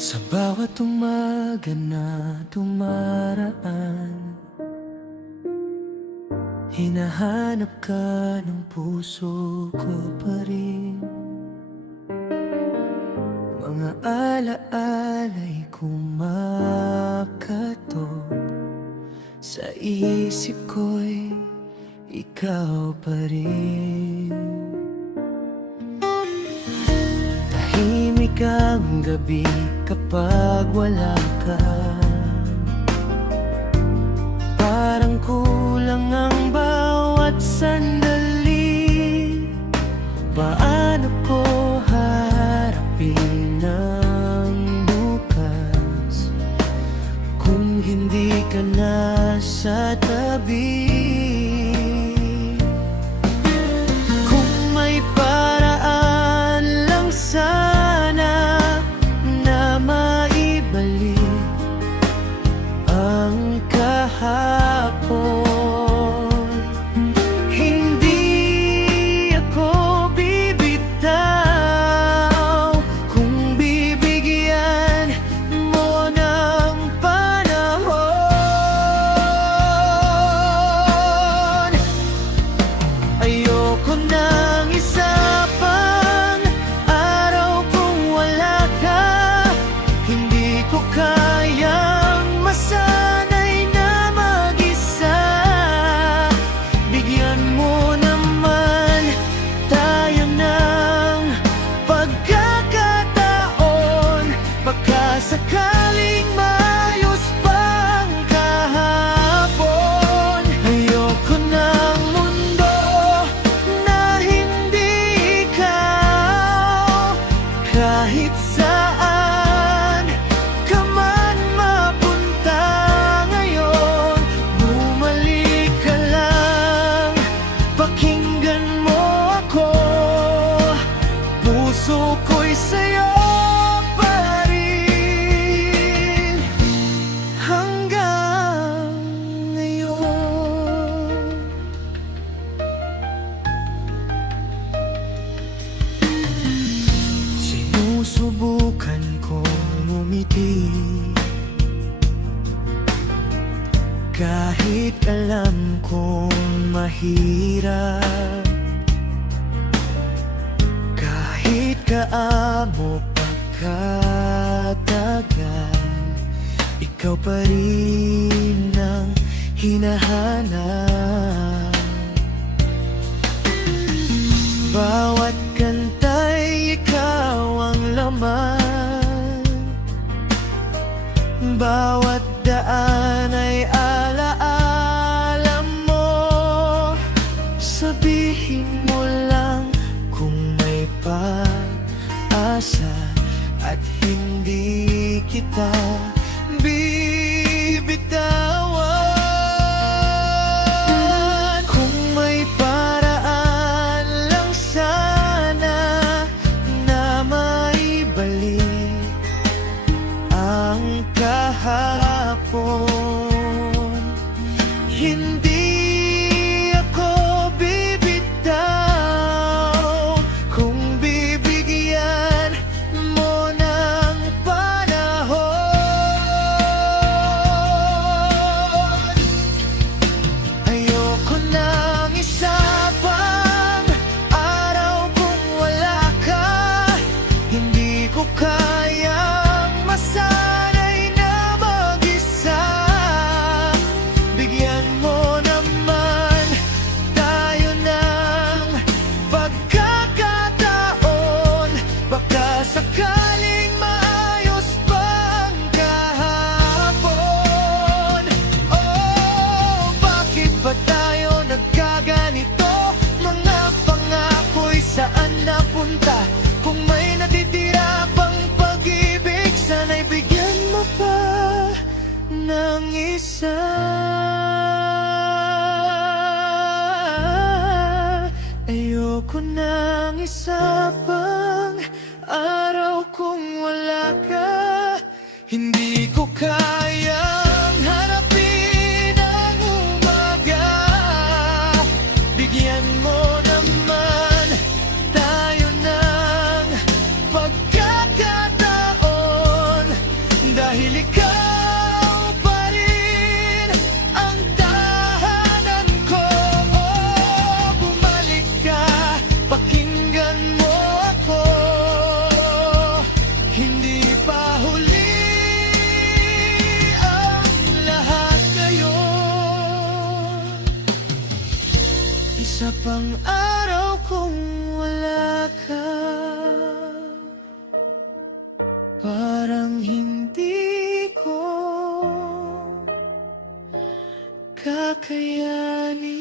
Sa bawat umaga na dumaraan, hinahanap ka ng puso ko pa rin. Mga alaala'y kumakatok sa isip ko'y ikaw pa rin. Tahimik ang gabi kapag wala ka, parang kulang ang bawat sandali. Paano ko harapin ang bukas kung hindi ka na sa tabi? Kung may paraan lang sana na maibalik ang kahapon, hindi ako bibitaw kung bibigyan mo ng panahon. Ayoko nang isa pang araw kung wala ka. Hindi ko kayang masanay na mag-isa. Bigyan mo naman tayo ng pagkakataon, baka sakaling maayos pang kahapon. Ayoko ng mundo na hindi ikaw. Kahit saan ka man mapunta ngayon, bumalik ka lang, pakinggan mo ako. Puso ko'y sa'yo pa rin hanggang ngayon. Sinusubukan kong umiti, kahit alam kong mahirap. Kahit kaamo pa katagal, ikaw pa rin ang hinahanap. Bawat kanta'y ikaw ang laman, bawat daan ay alaala mo. Sabihin mo lang kung may pag-asa at hindi kita bibitawan. Kung may paraan lang sana na maibalik ang kahapon, hindi ako bibitaw kung bibigyan mo ng panahon. Ayoko nang isa pang araw kung wala ka. Hindi ko kayang masanay na mag-isa. Bigyan mo naman tayo ng pagkakataon, baka sakaling maayos pang kahapon. Oh, bakit ba tayo nagkaganito? Mga pangako'y saan napunta? Kung may natitira pang pag-ibig, sana'y bigyan mo pa ng isa. Ayoko nang isa pang araw kung wala ka. Hindi ko kayang harapin ang umaga. Bigyan mo naman tayo ng pagkakataon, Parang hindi ko kakayanin.